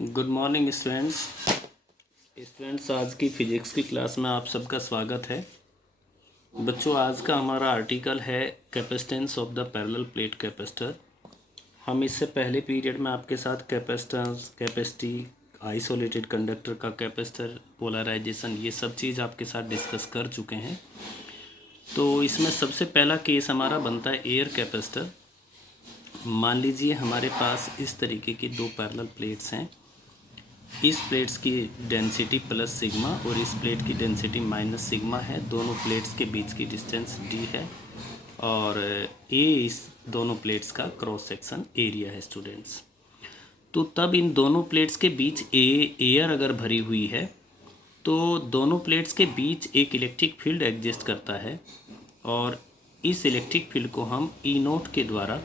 Good morning students. आज की physics की क्लास में आप सबका स्वागत है। बच्चों, आज का हमारा आर्टिकल है capacitance of the parallel plate capacitor. हम इससे पहले पीरियड में आपके साथ कैपेसिटेंस, कैपेसिटी, आइसोलेटेड कंडक्टर का कैपेसिटर, पोलराइजेशन, ये सब चीज़ आपके साथ डिस्कस कर चुके हैं। तो इसमें सबसे पहला केस हमारा बनता है एयर कैपेसिटर। मान लीजिए हमारे पास इस तरीके की दो पैरेलल प्लेट्स हैं। इस प्लेट्स की डेंसिटी प्लस सिग्मा और इस प्लेट की डेंसिटी माइनस सिग्मा है। दोनों प्लेट्स के बीच की डिस्टेंस डी है और ए इस दोनों प्लेट्स का क्रॉस सेक्शन एरिया है स्टूडेंट्स। तो तब इन दोनों प्लेट्स के बीच एयर अगर भरी हुई है तो दोनों प्लेट्स के बीच एक इलेक्ट्रिक फील्ड एग्जिस्ट करता है और इस इलेक्ट्रिक फील्ड को हम ई नोट के द्वारा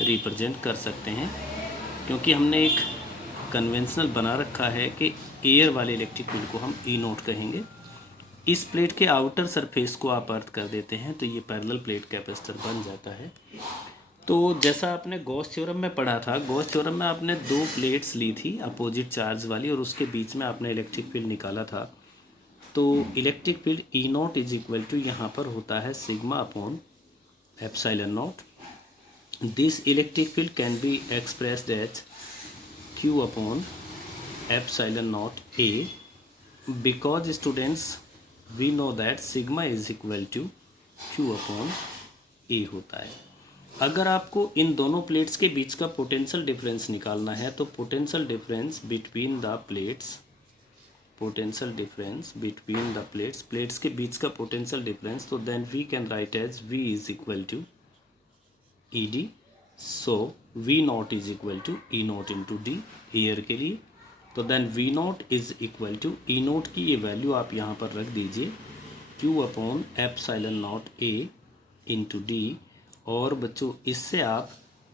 रिप्रेजेंट कर सकते हैं, क्योंकि हमने एक कन्वेंशनल बना रखा है कि एयर वाले इलेक्ट्रिक फील्ड को हम ई नोट कहेंगे। इस प्लेट के आउटर सरफेस को आप अर्थ कर देते हैं तो ये पैरेलल प्लेट कैपेसिटर बन जाता है। तो जैसा आपने गॉस थ्योरम में पढ़ा था, गॉस थ्योरम में आपने दो प्लेट्स ली थी अपोजिट चार्ज वाली और उसके बीच में आपने इलेक्ट्रिक फील्ड निकाला था। तो electric field E naught is equal to यहाँ पर होता है sigma upon epsilon naught. This electric field can be expressed as Q upon epsilon naught A, because students we know that sigma is equal to Q upon A होता है। अगर आपको इन दोनों plates के बीच का पोटेंशियल डिफरेंस निकालना है तो potential difference between the plates के बीच का पोटेंशियल डिफरेंस, तो then we can write as V is equal to E D. So V naught is equal to E naught into D air के लिए। तो then V naught is equal to E naught की ये value आप यहाँ पर रख दीजिए Q upon epsilon naught A into D. और बच्चों इससे आप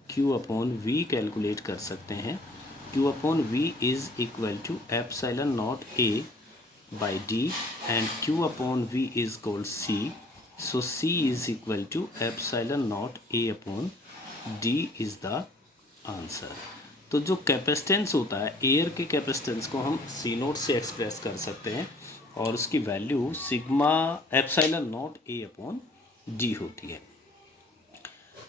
Q अपॉन V कैलकुलेट कर सकते हैं। Q upon V is equal to epsilon naught A by D and Q upon V is called C। So C is equal to epsilon naught A upon D is the answer. तो जो capacitance होता है air के capacitance को हम सी note से express कर सकते हैं और उसकी वैल्यू सिग्मा एप्सिलॉन नॉट ए अपॉन डी होती है।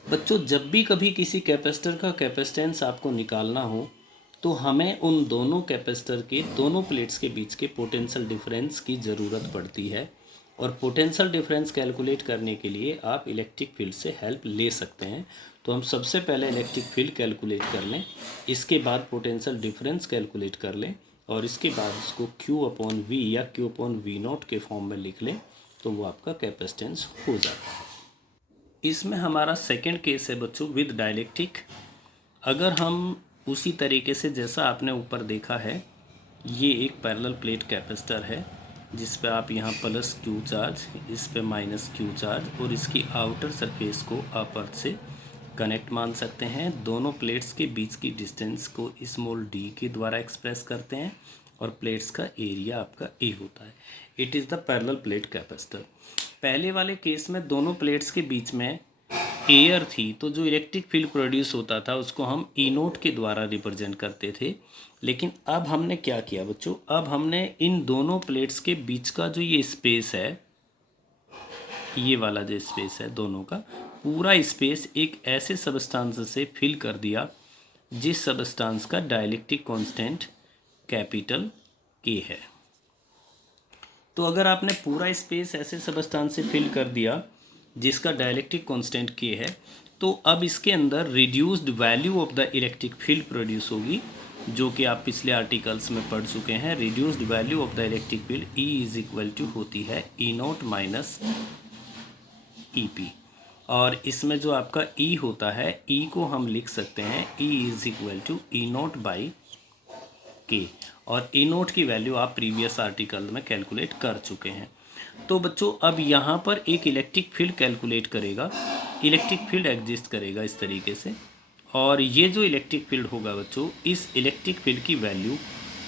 बच्चों, जब भी कभी किसी कैपेसिटर का कैपेसिटेंस आपको निकालना हो तो हमें उन दोनों कैपेसिटर के दोनों प्लेट्स के बीच के पोटेंशियल डिफरेंस की ज़रूरत पड़ती है और पोटेंशियल डिफरेंस कैलकुलेट करने के लिए आप इलेक्ट्रिक फील्ड से हेल्प ले सकते हैं। तो हम सबसे पहले इलेक्ट्रिक फील्ड कैलकुलेट कर लें, इसके बाद पोटेंशियल डिफरेंस कैलकुलेट कर लें और इसके बाद उसको Q अपॉन V या Q अपॉन V नॉट के फॉर्म में लिख लें तो वो आपका कैपेसिटेंस हो जाता है। इसमें हमारा सेकेंड केस है बच्चों विद डाइलेक्ट्रिक। अगर हम उसी तरीके से जैसा आपने ऊपर देखा है, ये एक पैरेलल प्लेट कैपेसिटर है जिस पे आप यहाँ प्लस Q चार्ज, इस पे माइनस Q चार्ज और इसकी आउटर सरफेस को आप अर्थ से कनेक्ट मान सकते हैं। दोनों प्लेट्स के बीच की डिस्टेंस को स्मॉल d के द्वारा एक्सप्रेस करते हैं और प्लेट्स का एरिया आपका A होता है। It is the parallel plate capacitor. पहले वाले केस में दोनों प्लेट्स के बीच में एयर थी तो जो इलेक्ट्रिक फील्ड प्रोड्यूस होता था उसको हम ई नोट के द्वारा रिप्रेजेंट करते थे। लेकिन अब हमने क्या किया बच्चों, अब हमने इन दोनों प्लेट्स के बीच का जो ये स्पेस है, ये वाला जो स्पेस है दोनों का पूरा स्पेस एक ऐसे सबस्टांस से फिल कर दिया जिस सबस्टांस का डाइलेक्ट्रिक कांस्टेंट कैपिटल K है। तो अगर आपने पूरा स्पेस ऐसे सबस्टांस से फिल कर दिया जिसका डाइलेक्ट्रिक कांस्टेंट K है तो अब इसके अंदर reduced value of the electric field produce होगी, जो कि आप पिछले आर्टिकल्स में पढ़ चुके हैं। Reduced value of the electric field E is equal to होती है E naught minus E P. और इसमें जो आपका E होता है, E को हम लिख सकते हैं E is equal to E naught by K, और ई नोट की वैल्यू आप प्रीवियस आर्टिकल में कैलकुलेट कर चुके हैं। तो बच्चों अब यहाँ पर एक इलेक्ट्रिक फील्ड कैलकुलेट करेगा, इलेक्ट्रिक फील्ड एग्जिस्ट करेगा इस तरीके से, और ये जो इलेक्ट्रिक फील्ड होगा बच्चों, इस इलेक्ट्रिक फील्ड की वैल्यू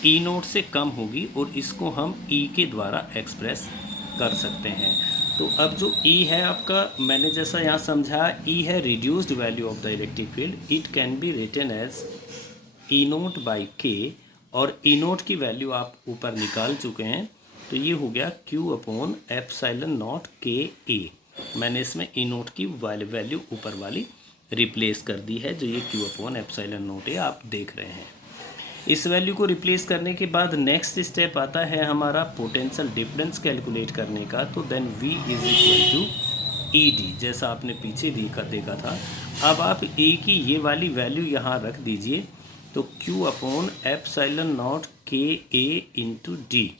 ई नोट से कम होगी और इसको हम E के द्वारा एक्सप्रेस कर सकते हैं। तो अब जो E है आपका, मैंने जैसा यहाँ समझा, E है reduced value of the electric field. It can be written as E naught by K और ई नोट की वैल्यू आप ऊपर निकाल चुके हैं, तो ये हो गया Q upon epsilon naught K ए। मैंने इसमें ई नोट की वैल्यू ऊपर वाली रिप्लेस कर दी है, जो ये Q अपॉन एप्सिलॉन नॉट ए आप देख रहे हैं। इस वैल्यू को रिप्लेस करने के बाद नेक्स्ट स्टेप आता है हमारा पोटेंशियल डिफरेंस कैलकुलेट करने का। तो then V is equal to E D, जैसा आपने पीछे देखा था। अब आप ए की ये वाली वैल्यू यहाँ रख दीजिए, तो Q upon epsilon naught K A into D,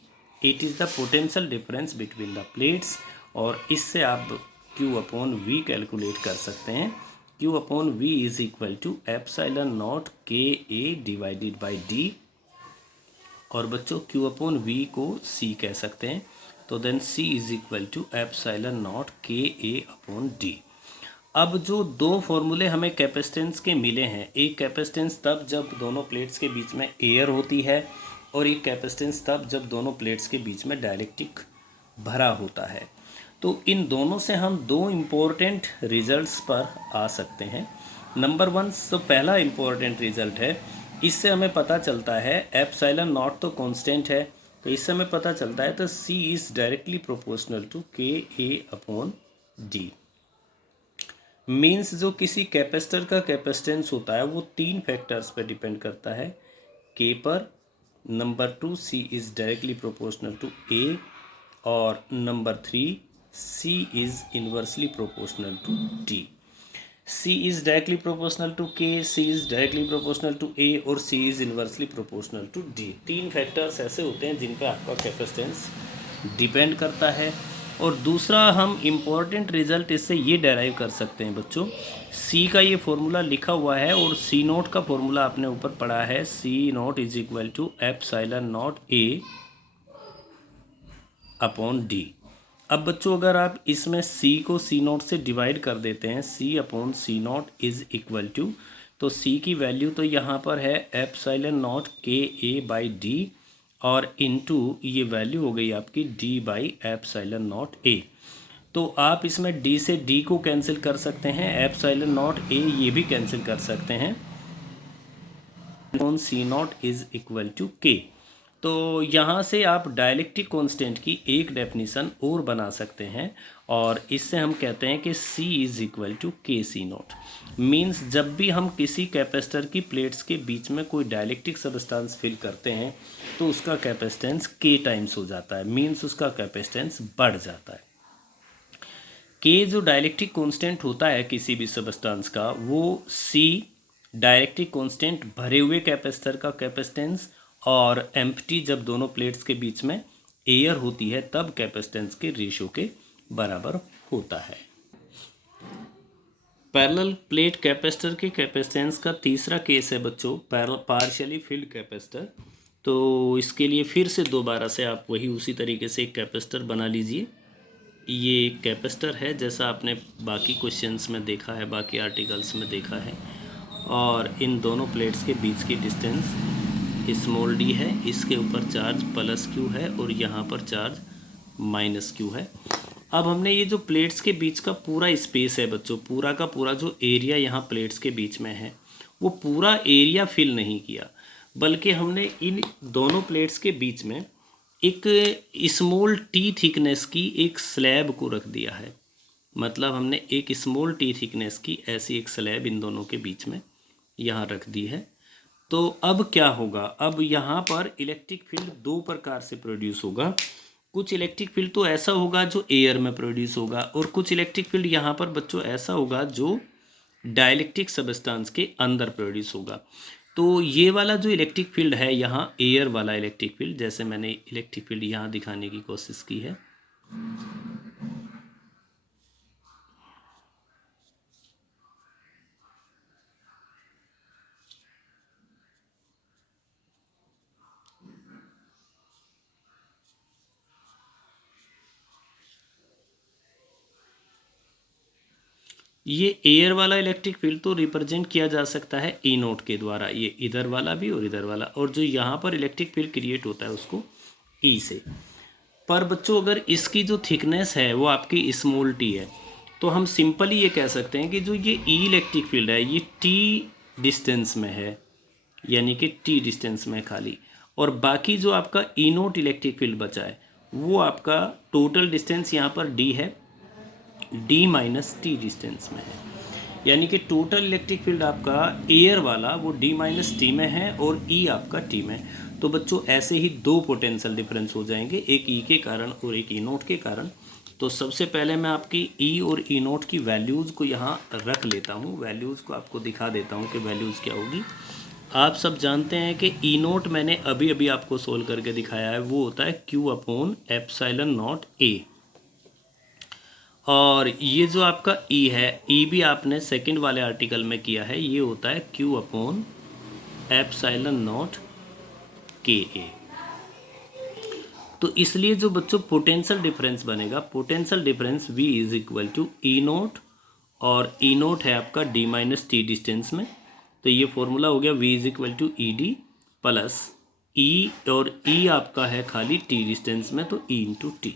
it is the potential difference between the plates. और इससे आप Q अपॉन V कैलकुलेट कर सकते हैं। Q upon V is equal to epsilon naught K A divided by D, और बच्चों Q upon V को C कह सकते हैं। तो then C is equal to epsilon naught K A upon D. अब जो दो फॉर्मूले हमें कैपेसिटेंस के मिले हैं, एक कैपेसिटेंस तब जब दोनों प्लेट्स के बीच में एयर होती है, और एक कैपेसिटेंस तब जब दोनों प्लेट्स के बीच में डाइलेक्ट्रिक भरा होता है। तो इन दोनों से हम दो इम्पोर्टेंट रिजल्ट्स पर आ सकते हैं। नंबर 1, तो पहला इम्पोर्टेंट रिजल्ट है, इससे हमें पता चलता है एप्सिलॉन नॉट तो कांस्टेंट है, तो इससे हमें पता चलता है तो C is directly proportional to K A upon D. Means जो किसी कैपेसिटर का कैपेसिटेंस होता है वो 3 फैक्टर्स पर डिपेंड करता है, के पर। Number 2, C is directly proportional to A, और number 3, C is inversely proportional to D। C is directly proportional to K, C is directly proportional to A, और C is inversely proportional to D। 3 factors ऐसे होते हैं जिन पर आपका capacitance depend करता है। और दूसरा हम इम्पॉर्टेंट रिजल्ट इससे ये डेराइव कर सकते हैं बच्चों, C का ये फॉर्मूला लिखा हुआ है, और C नोट का फॉर्मूला आपने ऊपर पढ़ा है, C naught is equal to epsilon naught A upon D। अब बच्चों अगर आप इसमें C को C नोट से डिवाइड कर देते हैं, C upon C naught is equal to, तो C की वैल्यू तो यहाँ पर है epsilon naught K A by D, और इनटू ये वैल्यू हो गई आपकी D by epsilon naught A। तो आप इसमें D से D को कैंसिल कर सकते हैं, एप्सिलॉन नॉट A ये भी कैंसिल कर सकते हैं, C naught is equal to K। तो यहाँ से आप डाइलेक्ट्रिक कांस्टेंट की एक डेफिनेशन और बना सकते हैं, और इससे हम कहते हैं कि C इज़ इक्वल टू के सी नोट। मीन्स जब भी हम किसी कैपेसिटर की प्लेट्स के बीच में कोई डाइलेक्ट्रिक सब्सटेंस फिल करते हैं, तो उसका कैपेसिटेंस K टाइम्स हो जाता है, मीन्स उसका कैपेसिटेंस बढ़ जाता है। K जो डाइलेक्ट्रिक कांस्टेंट होता है किसी भी सब्सटेंस का, वो C डाइलेक्ट्रिक कांस्टेंट भरे हुए कैपेसिटर का कैपेसिटेंस, और एम्प्टी जब दोनों प्लेट्स के बीच में एयर होती है तब कैपेसिटेंस के रेशियो के बराबर होता है। पैरेलल प्लेट कैपेसिटर के कैपेसिटेंस का तीसरा केस है बच्चों पार्शियली फिल्ड कैपेसिटर। तो इसके लिए फिर से दोबारा से आप वही उसी तरीके से एक कैपेसिटर बना लीजिए। ये एक कैपेसिटर है जैसा आपने बाकी क्वेश्चंस में देखा है, बाकी आर्टिकल्स में देखा है, और इन दोनों प्लेट्स के बीच की डिस्टेंस स्मॉल d है, इसके ऊपर चार्ज प्लस q है, और यहाँ पर चार्ज माइनस q है। अब हमने ये जो प्लेट्स के बीच का पूरा स्पेस है बच्चों, पूरा का पूरा जो एरिया यहाँ प्लेट्स के बीच में है, वो पूरा एरिया फिल नहीं किया, बल्कि हमने इन दोनों प्लेट्स के बीच में एक स्मॉल t थिकनेस की एक स्लैब को रख दिया है। मतलब हमने एक स्मॉल t थिकनेस की ऐसी एक स्लैब इन दोनों के बीच में यहाँ रख दी है। तो अब क्या होगा, अब यहाँ पर इलेक्ट्रिक फील्ड दो प्रकार से प्रोड्यूस होगा। कुछ इलेक्ट्रिक फील्ड तो ऐसा होगा जो एयर में प्रोड्यूस होगा, और कुछ इलेक्ट्रिक फील्ड यहाँ पर बच्चों ऐसा होगा जो डाइलेक्ट्रिक सब्सटेंस के अंदर प्रोड्यूस होगा। तो ये वाला जो इलेक्ट्रिक फील्ड है यहाँ एयर वाला इलेक्ट्रिक फील्ड, जैसे मैंने इलेक्ट्रिक फील्ड यहाँ दिखाने की कोशिश की है, ये एयर वाला इलेक्ट्रिक फील्ड तो रिप्रेजेंट किया जा सकता है ई नोट के द्वारा, ये इधर वाला भी और इधर वाला, और जो यहाँ पर इलेक्ट्रिक फील्ड क्रिएट होता है उसको ई से। पर बच्चों अगर इसकी जो थिकनेस है वो आपकी स्मॉल टी है, तो हम सिंपली ये कह सकते हैं कि जो ये ई इलेक्ट्रिक फील्ड है ये टी डिस्टेंस में है, यानी कि टी डिस्टेंस में खाली, और बाकी जो आपका ई नोट इलेक्ट्रिक फील्ड बचा है वो आपका टोटल डिस्टेंस यहाँ पर डी है, डी माइनस टी डिस्टेंस में है। यानी कि टोटल इलेक्ट्रिक फील्ड आपका एयर वाला वो डी माइनस टी में है और ई आपका टी में। तो बच्चों ऐसे ही दो पोटेंशियल डिफरेंस हो जाएंगे, एक ई के कारण और एक ई नोट के कारण। तो सबसे पहले मैं आपकी ई और ई नोट की वैल्यूज़ को यहाँ रख लेता हूँ, वैल्यूज़ को आपको दिखा देता हूँ कि वैल्यूज़ क्या होगी। आप सब जानते हैं कि ई नोट मैंने अभी अभी आपको सोल्व करके दिखाया है, वो होता है क्यू अपॉन एप्सिलॉन नॉट ए। और ये जो आपका ई है, ई भी आपने सेकंड वाले आर्टिकल में किया है, ये होता है Q upon epsilon naught K ए। तो इसलिए जो बच्चों पोटेंशियल डिफरेंस बनेगा, potential difference V is equal to E naught, और ई नोट है आपका डी माइनस टी डिस्टेंस में। तो ये फॉर्मूला हो गया V is equal to E D plus E, और ई आपका है खाली टी डिस्टेंस में, तो ई इंटू टी।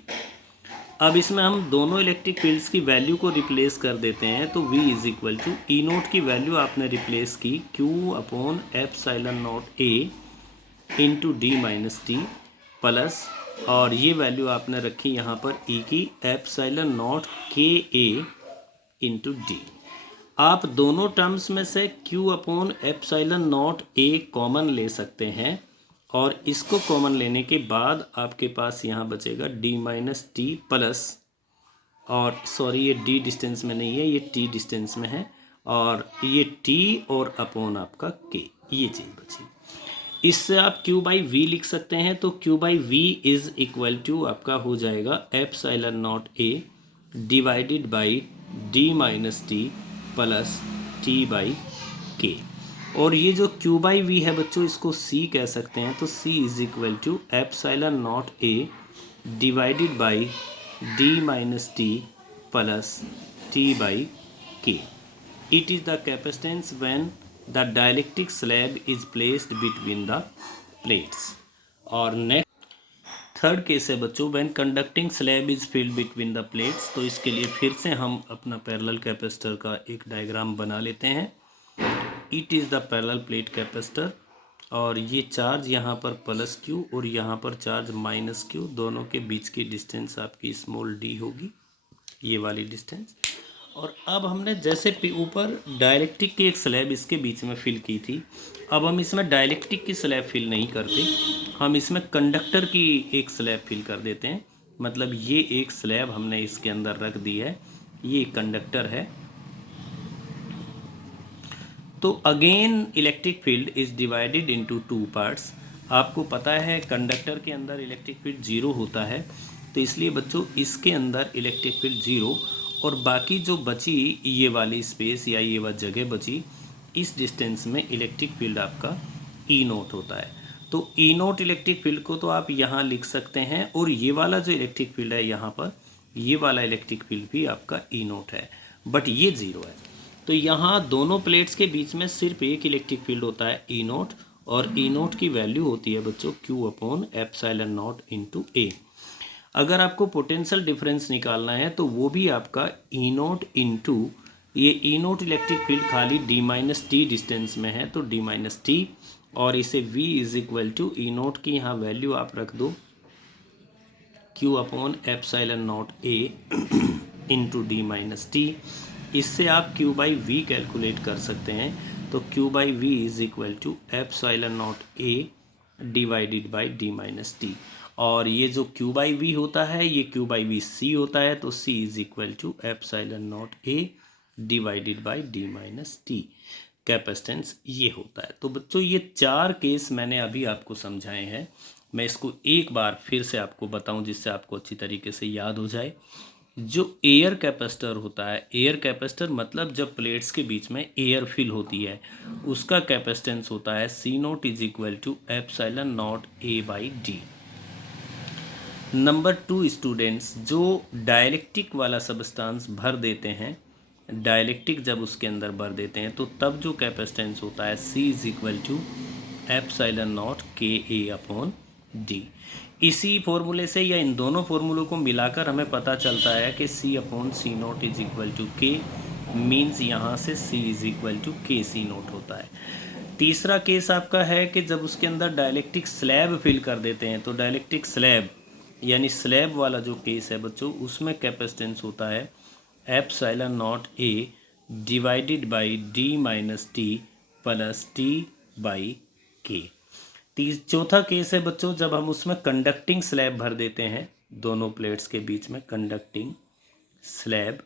अब इसमें हम दोनों इलेक्ट्रिक फील्ड्स की वैल्यू को रिप्लेस कर देते हैं। तो V is equal to E naught की वैल्यू आपने रिप्लेस की Q upon epsilon naught A into D minus T plus, और ये वैल्यू आपने रखी यहाँ पर E की epsilon naught K A into D. आप दोनों टर्म्स में से Q upon epsilon naught A common ले सकते हैं, और इसको कॉमन लेने के बाद आपके पास यहाँ बचेगा डी माइनस टी प्लस, और सॉरी ये डी डिस्टेंस में नहीं है, ये टी डिस्टेंस में है, और ये टी और अपॉन आपका के, ये चीज़ बची। इससे आप Q बाई वी लिख सकते हैं। तो Q by V is equal to आपका हो जाएगा epsilon naught A divided by D minus T plus T by K. और ये जो Q बाई वी है बच्चों, इसको C कह सकते हैं। तो C is equal to epsilon naught A divided by D minus T plus T by K. It is the capacitance when the dielectric slab is placed between the plates। और next third case है बच्चों, when conducting slab is filled between the plates। तो इसके लिए फिर से हम अपना पैरेलल कैपेसिटर का एक डायग्राम बना लेते हैं। It is the parallel plate capacitor, और ये चार्ज यहाँ पर प्लस क्यू और यहाँ पर चार्ज माइनस क्यू, दोनों के बीच की डिस्टेंस आपकी स्मॉल डी होगी, ये वाली डिस्टेंस। और अब हमने जैसे ऊपर डायलेक्ट्रिक की एक स्लैब इसके बीच में फिल की थी, अब हम इसमें डायलेक्ट्रिक की स्लैब फिल नहीं करते, हम इसमें कंडक्टर की एक स्लैब फिल कर देते हैं। मतलब ये एक स्लैब हमने इसके अंदर रख दी है, ये कंडक्टर है। तो again electric field is divided into two parts. आपको पता है कंडक्टर के अंदर इलेक्ट्रिक फील्ड जीरो होता है, तो इसलिए बच्चों इसके अंदर इलेक्ट्रिक फील्ड जीरो, और बाकी जो बची ये वाली स्पेस या ये वाली जगह बची, इस डिस्टेंस में इलेक्ट्रिक फील्ड आपका ई नोट होता है। तो ई नोट इलेक्ट्रिक फील्ड को तो आप यहाँ लिख सकते हैं, और ये वाला जो इलेक्ट्रिक फील्ड है यहाँ पर, ये वाला इलेक्ट्रिक फील्ड भी आपका ई नोट है, बट ये ज़ीरो है। तो यहाँ दोनों प्लेट्स के बीच में सिर्फ एक इलेक्ट्रिक फील्ड होता है ई नोट, और ई नोट की वैल्यू होती है बच्चों Q upon epsilon naught into A. अगर आपको पोटेंशियल डिफरेंस निकालना है तो वो भी आपका ई नोट इंटू, ये ई नोट इलेक्ट्रिक फील्ड खाली डी माइनस टी डिस्टेंस में है, तो डी माइनस टी, और इसे V is equal to E naught की यहाँ वैल्यू आप रख दो Q upon epsilon naught A into D minus T. इससे आप Q बाई वी कैलकुलेट कर सकते हैं। तो Q by V is equal to epsilon naught A divided by D minus T, और ये जो Q बाई वी होता है ये Q बाई वी C होता है। तो C is equal to epsilon naught A divided by D minus T. Capacitance ये होता है। तो बच्चों ये चार केस मैंने अभी आपको समझाए हैं, मैं इसको एक बार फिर से आपको बताऊं जिससे आपको अच्छी तरीके से याद हो जाए। जो एयर कैपेसिटर होता है, एयर कैपेसिटर मतलब जब प्लेट्स के बीच में एयर फिल होती है, उसका कैपेसिटेंस होता है C naught is equal to epsilon naught A by D. Number 2 students, जो डायलेक्ट्रिक वाला सबस्टांस भर देते हैं, डायलेक्ट्रिक जब उसके अंदर भर देते हैं तो तब जो कैपेसिटेंस होता है C is equal to epsilon naught K A upon D. इसी फॉर्मूले से या इन दोनों फॉर्मूलों को मिलाकर हमें पता चलता है कि C upon C naught is equal to K, means यहाँ से C is equal to K C naught होता है। तीसरा केस आपका है कि जब उसके अंदर डाइलेक्ट्रिक स्लैब फिल कर देते हैं, तो डाइलेक्ट्रिक स्लैब यानी स्लैब वाला जो केस है बच्चों, उसमें कैपेसिटेंस होता है epsilon naught A divided by D minus T plus T by के। चौथा केस है बच्चों, जब हम उसमें कंडक्टिंग स्लैब भर देते हैं, दोनों प्लेट्स के बीच में कंडक्टिंग स्लैब,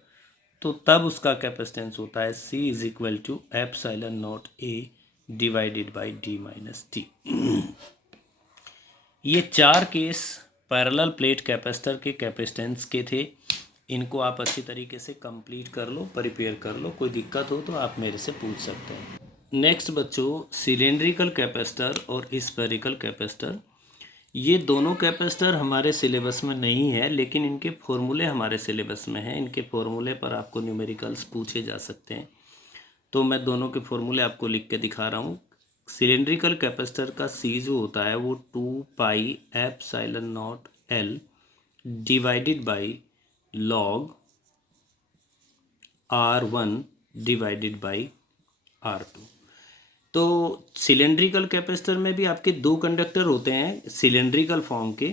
तो तब उसका कैपेसिटेंस होता है C is equal to epsilon naught A divided by D minus T. ये 4 केस पैरेलल प्लेट कैपेसिटर के कैपेसिटेंस के थे। इनको आप अच्छी तरीके से कंप्लीट कर लो, प्रिपेयर कर लो। कोई दिक्कत हो तो आप मेरे से पूछ सकते हैं। नेक्स्ट बच्चों, सिलेंड्रिकल कैपेसिटर और स्फेरिकल कैपेसिटर। ये दोनों कैपेसिटर हमारे सिलेबस में नहीं है, लेकिन इनके फॉर्मूले हमारे सिलेबस में हैं। इनके फॉर्मूले पर आपको न्यूमेरिकल्स पूछे जा सकते हैं, तो मैं दोनों के फॉर्मूले आपको लिख के दिखा रहा हूँ। सिलेंड्रिकल कैपेसिटर का C जो होता है वो 2 pi epsilon not L divided by log R1 divided by R2। तो सिलेंड्रिकल कैपेसिटर में भी आपके 2 कंडक्टर होते हैं सिलेंड्रिकल फॉर्म के,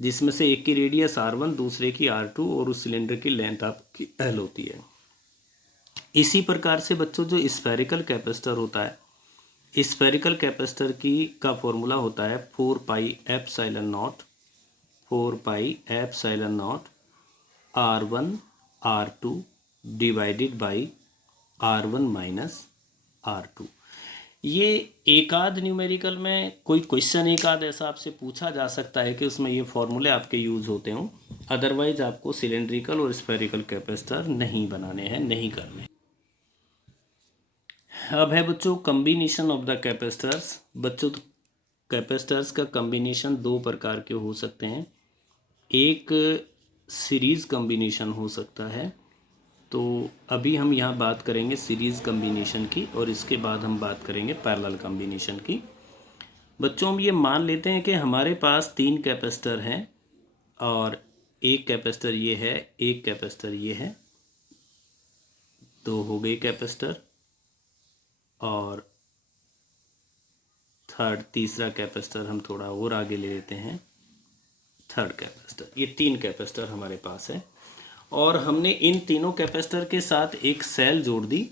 जिसमें से एक की रेडियस R1 दूसरे की R2 और उस सिलेंडर की लेंथ आपकी L होती है। इसी प्रकार से बच्चों जो स्फेरिकल कैपेसिटर होता है, स्फेरिकल कैपेसिटर की का फॉर्मूला होता है 4 pi epsilon not R1 R2 divided by R1 minus R2। ये एक आध न्यूमेरिकल में कोई क्वेश्चन एक आध ऐसा आपसे पूछा जा सकता है कि उसमें ये फॉर्मूले आपके यूज़ होते हों, अदरवाइज आपको सिलेंड्रिकल और स्फेरिकल कैपेसिटर नहीं बनाने हैं, नहीं करने। अब है बच्चों कम्बिनेशन ऑफ द कैपेसिटर्स। बच्चों कैपेसिटर्स का कम्बिनेशन 2 प्रकार के हो सकते हैं। एक सीरीज़ कम्बिनेशन हो सकता है, तो अभी हम यहाँ बात करेंगे सीरीज़ कम्बिनेशन की, और इसके बाद हम बात करेंगे पैरेलल कम्बिनेशन की। बच्चों हम ये मान लेते हैं कि हमारे पास 3 कैपेसिटर हैं, और एक कैपेसिटर ये है, एक कैपेसिटर ये है, तो हो गए कैपेसिटर, और तीसरा कैपेसिटर हम थोड़ा और आगे ले लेते हैं, थर्ड कैपेसिटर। ये 3 कैपेसिटर हमारे पास है, और हमने इन तीनों कैपेसिटर के साथ एक सेल जोड़ दी,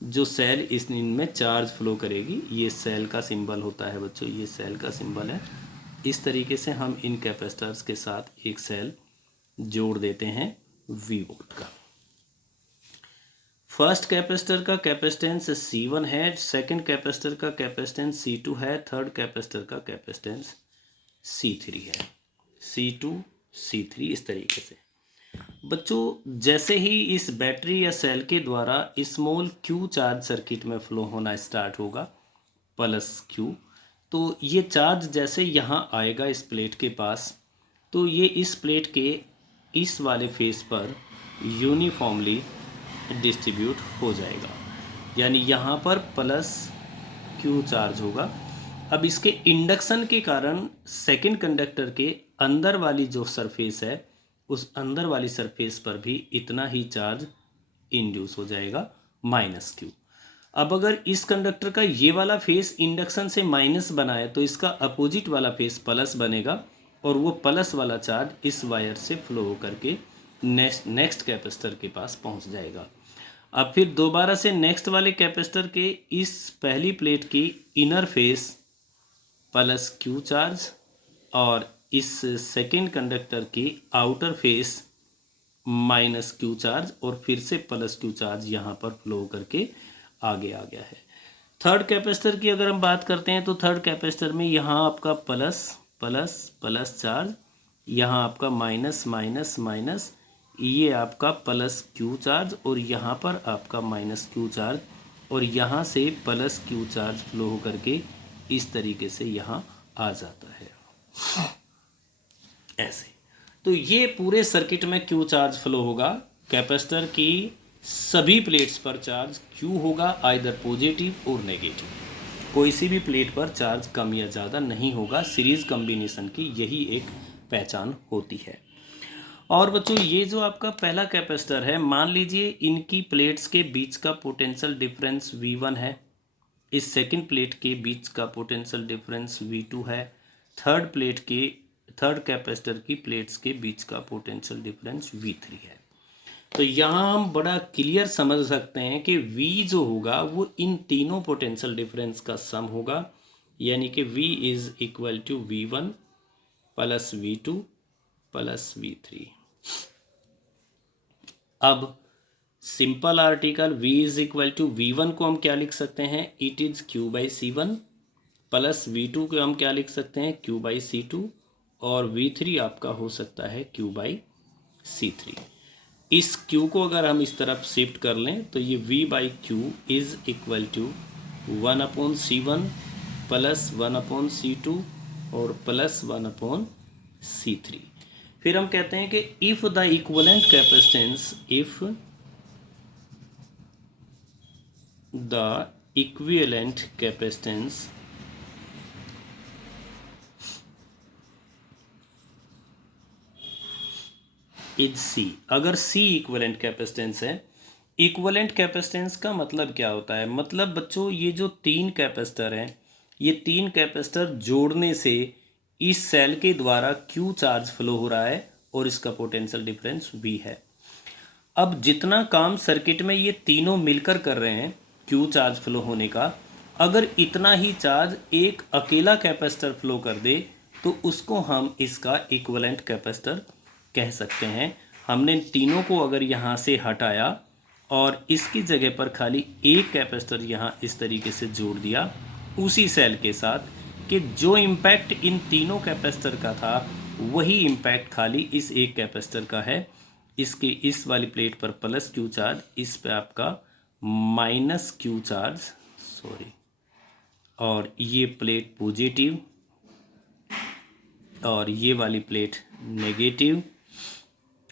जो सेल इनमें चार्ज फ्लो करेगी। ये सेल का सिंबल होता है बच्चों, ये सेल का सिंबल है। इस तरीके से हम इन कैपेसिटर्स के साथ एक सेल जोड़ देते हैं V वोल्ट का। फर्स्ट कैपेसिटर का कैपेसिटेंस C1 है, सेकंड कैपेसिटर का कैपेसिटेंस C2 है, थर्ड कैपेसिटर का कैपेसिटेंस C3 है, C2 C3 इस तरीके से। बच्चों जैसे ही इस बैटरी या सेल के द्वारा स्मॉल q चार्ज सर्किट में फ्लो होना स्टार्ट होगा, प्लस q, तो ये चार्ज जैसे यहाँ आएगा इस प्लेट के पास, तो ये इस प्लेट के इस वाले फेस पर यूनिफॉर्मली डिस्ट्रीब्यूट हो जाएगा, यानी यहाँ पर प्लस q चार्ज होगा। अब इसके इंडक्शन के कारण सेकंड कंडक्टर के अंदर वाली जो सरफेस है, उस अंदर वाली सरफेस पर भी इतना ही चार्ज इंड्यूस हो जाएगा, माइनस q। अब अगर इस कंडक्टर का ये वाला फेस इंडक्शन से माइनस बना है, तो इसका अपोजिट वाला फेस प्लस बनेगा, और वो प्लस वाला चार्ज इस वायर से फ्लो होकर के नेक्स्ट कैपेसिटर के पास पहुंच जाएगा। अब फिर दोबारा से नेक्स्ट वाले कैपेसिटर के इस पहली प्लेट की inner face plus q charge, और इस सेकेंड कंडक्टर की outer face minus q charge, और फिर से प्लस q चार्ज यहाँ पर फ्लो करके आगे आ गया है। थर्ड कैपेसिटर की अगर हम बात करते हैं, तो थर्ड कैपेसिटर में यहाँ आपका प्लस प्लस प्लस चार्ज, यहाँ आपका माइनस माइनस माइनस, ये आपका प्लस q चार्ज, और यहाँ पर आपका माइनस q चार्ज, और यहाँ से प्लस q चार्ज फ्लो होकर के इस तरीके से यहाँ आ जाता है ऐसे। तो ये पूरे सर्किट में q चार्ज फ्लो होगा। कैपेसिटर की सभी प्लेट्स पर चार्ज q होगा, आइदर पॉजिटिव और नेगेटिव। कोई सी भी प्लेट पर चार्ज कम या ज़्यादा नहीं होगा। सीरीज कॉम्बिनेशन की यही एक पहचान होती है। और बच्चों ये जो आपका पहला कैपेसिटर है, मान लीजिए इनकी प्लेट्स के बीच का पोटेंशियल डिफरेंस V1 है, इस सेकंड प्लेट के बीच का पोटेंशियल डिफरेंस V2 है। थर्ड कैपेसिटर की प्लेट्स के बीच का पोटेंशियल डिफरेंस V3 है। तो यहाँ हम बड़ा क्लियर समझ सकते हैं कि V जो होगा वो इन तीनों पोटेंशियल डिफरेंस का सम होगा, यानी कि V is equal to V1 plus V2 plus V3। अब simple article V is equal to V1 को हम क्या लिख सकते हैं, it is Q/C1 plus V2 को हम क्या लिख सकते हैं, Q/C2 और V3 आपका हो सकता है Q/C3। इस Q को अगर हम इस तरफ शिफ्ट कर लें तो ये V/Q is equal to 1/C1 plus 1/C2 और प्लस 1/C3। फिर हम कहते हैं कि if the equivalent capacitance is C, अगर C इक्विवेलेंट कैपेसिटेंस है। इक्विवेलेंट कैपेसिटेंस का मतलब क्या होता है, मतलब बच्चों ये जो तीन कैपेसिटर हैं, ये तीन कैपेसिटर जोड़ने से इस सेल के द्वारा Q चार्ज फ्लो हो रहा है और इसका पोटेंशियल डिफरेंस V है। अब जितना काम सर्किट में ये तीनों मिलकर कर रहे हैं Q चार्ज फ्लो होने का, अगर इतना ही चार्ज एक अकेला कैपेसिटर फ्लो कर दे तो उसको हम इसका इक्विवेलेंट कैपेसिटर कह सकते हैं। हमने तीनों को अगर यहाँ से हटाया और इसकी जगह पर खाली एक कैपेसिटर यहाँ इस तरीके से जोड़ दिया उसी सेल के साथ, कि जो इम्पैक्ट इन तीनों कैपेसिटर का था वही इम्पैक्ट खाली इस एक कैपेसिटर का है। इसके इस वाली प्लेट पर प्लस Q चार्ज, इस पे आपका माइनस Q चार्ज, और ये प्लेट पॉजिटिव और ये वाली प्लेट नेगेटिव,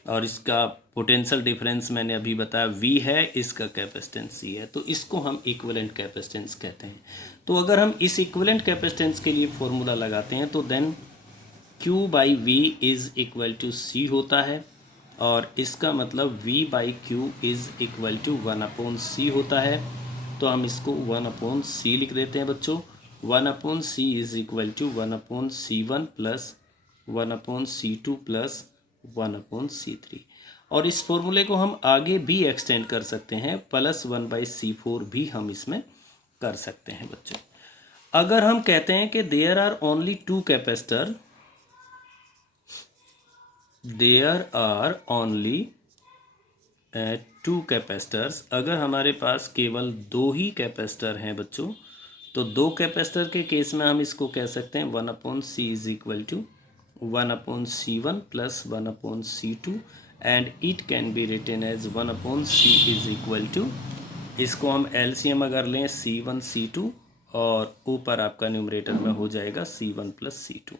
और इसका पोटेंशियल डिफरेंस मैंने अभी बताया V है, इसका कैपेसिटेंस C है। तो इसको हम इक्विवेलेंट कैपेसिटेंस कहते हैं। तो अगर हम इस इक्विवेलेंट कैपेसिटेंस के लिए फॉर्मूला लगाते हैं तो then Q/V is equal to C होता है, और इसका मतलब V/Q is equal to 1/C होता है। तो हम इसको 1/C लिख देते हैं बच्चों। 1/C is equal to 1/C1 plus 1/C2 plus 1/C3। और इस फॉर्मूले को हम आगे भी एक्सटेंड कर सकते हैं, प्लस 1/C4 भी हम इसमें कर सकते हैं बच्चों। अगर हम कहते हैं कि there are only two capacitor, अगर हमारे पास केवल दो ही कैपेसिटर हैं बच्चों, तो दो कैपेसिटर के केस में हम इसको कह सकते हैं 1/C is equal to 1/C1 plus 1/C2 and it can be written as 1/C is equal to, इसको हम LCM अगर लें C1 C2 और ऊपर आपका न्यूमरेटर में हो जाएगा C1 plus C2।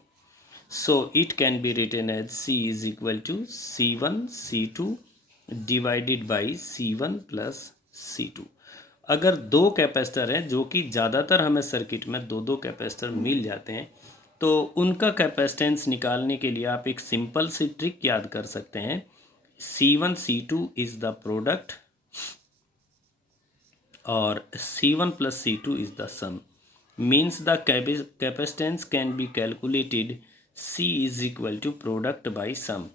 So it can be written as C is equal to C1 C2 divided by C1 plus C2। अगर दो कैपेसिटर हैं, जो कि ज़्यादातर हमें सर्किट में दो दो कैपेसिटर मिल जाते हैं, तो उनका कैपेसिटेंस निकालने के लिए आप एक सिंपल सी ट्रिक याद कर सकते हैं। C1 C2 is the product और C1 plus C2 is the sum, means the capacitance can be calculated C is equal to product by sum।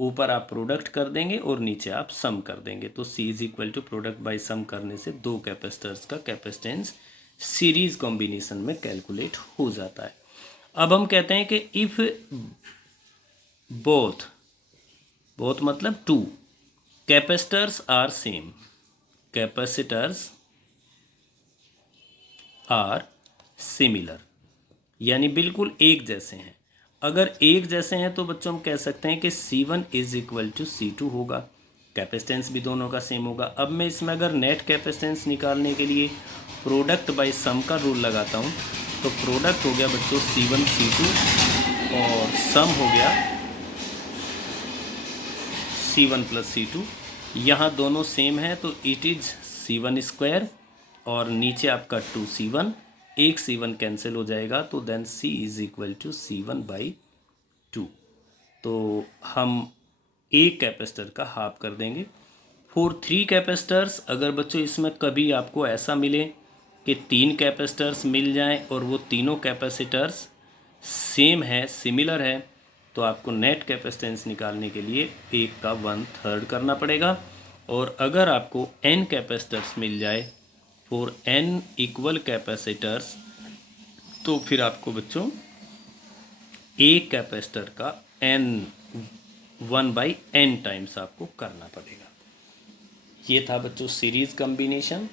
ऊपर आप प्रोडक्ट कर देंगे और नीचे आप सम कर देंगे, तो C is equal to product by sum करने से दो कैपेसिटर्स का कैपेसिटेंस सीरीज कॉम्बिनेशन में कैलकुलेट हो जाता है। अब हम कहते हैं कि इफ़ बोथ मतलब two capacitors are same, capacitors are similar, यानी बिल्कुल एक जैसे हैं। अगर एक जैसे हैं तो बच्चों हम कह सकते हैं कि C1 is equal to C2 होगा, कैपेसिटेंस भी दोनों का सेम होगा। अब मैं इसमें अगर नेट कैपेसिटेंस निकालने के लिए प्रोडक्ट बाय सम का रूल लगाता हूँ, तो प्रोडक्ट हो गया बच्चों C1 C2 और सम हो गया C1 प्लस C2। यहाँ दोनों सेम है तो इट इज C1 स्क्वायर और नीचे आपका 2C1, एक C1 कैंसिल हो जाएगा, तो then C is equal to C1/2। तो हम एक कैपेसिटर का हाफ कर देंगे। फॉर 3 कैपेसिटर्स, अगर बच्चों इसमें कभी आपको ऐसा मिले कि 3 कैपेसिटर्स मिल जाएं और वो तीनों कैपेसिटर्स सेम है, सिमिलर है, तो आपको नेट कैपेसिटेंस निकालने के लिए 1 का 1/3 करना पड़ेगा। और अगर आपको n कैपेसिटर्स मिल जाए फॉर n इक्वल कैपेसिटर्स, तो फिर आपको बच्चों एक कैपेसिटर का n 1/n टाइम्स आपको करना पड़ेगा। ये था बच्चों सीरीज कॉम्बिनेशन।